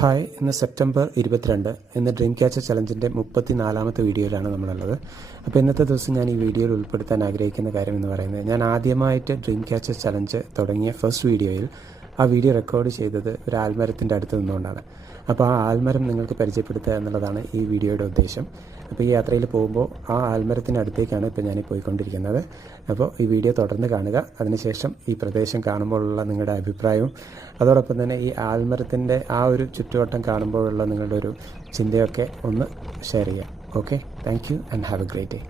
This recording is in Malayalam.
ഹായ്, ഇന്ന് സെപ്റ്റംബർ 22. ഇന്ന് ഡ്രീം ക്യാച്ചർ ചലഞ്ചിൻ്റെ 34ാമത്തെ വീഡിയോയിലാണ് നമ്മളുള്ളത്. അപ്പോൾ ഇന്നത്തെ ദിവസം ഞാൻ ഈ വീഡിയോയിൽ ഉൾപ്പെടുത്താൻ ആഗ്രഹിക്കുന്ന കാര്യം എന്ന് പറയുന്നത്, ഞാൻ ആദ്യമായിട്ട് ഡ്രീം ക്യാച്ചർ ചലഞ്ച് തുടങ്ങിയ ഫസ്റ്റ് വീഡിയോയിൽ ആ വീഡിയോ റെക്കോർഡ് ചെയ്തത് ഒരു ആൽമരത്തിൻ്റെ അടുത്ത് നിന്നുകൊണ്ടാണ്. അപ്പോൾ ആ ആൽമരം നിങ്ങൾക്ക് പരിചയപ്പെടുത്തുക എന്നുള്ളതാണ് ഈ വീഡിയോയുടെ ഉദ്ദേശം. അപ്പോൾ ഈ യാത്രയിൽ പോകുമ്പോൾ ആ ആൽമരത്തിൻ്റെ അടുത്തേക്കാണ് ഇപ്പോൾ ഞാൻ പോയിക്കൊണ്ടിരിക്കുന്നത്. അപ്പോൾ ഈ വീഡിയോ തുടർന്ന് കാണുക. അതിനുശേഷം ഈ പ്രദേശം കാണുമ്പോഴുള്ള നിങ്ങളുടെ അഭിപ്രായവും അതോടൊപ്പം തന്നെ ഈ ആൽമരത്തിൻ്റെ ആ ഒരു ചുറ്റുവട്ടം കാണുമ്പോഴുള്ള നിങ്ങളുടെ ഒരു ചിന്തയൊക്കെ ഒന്ന് ഷെയർ ചെയ്യാം. Okay, thank you and have A great day.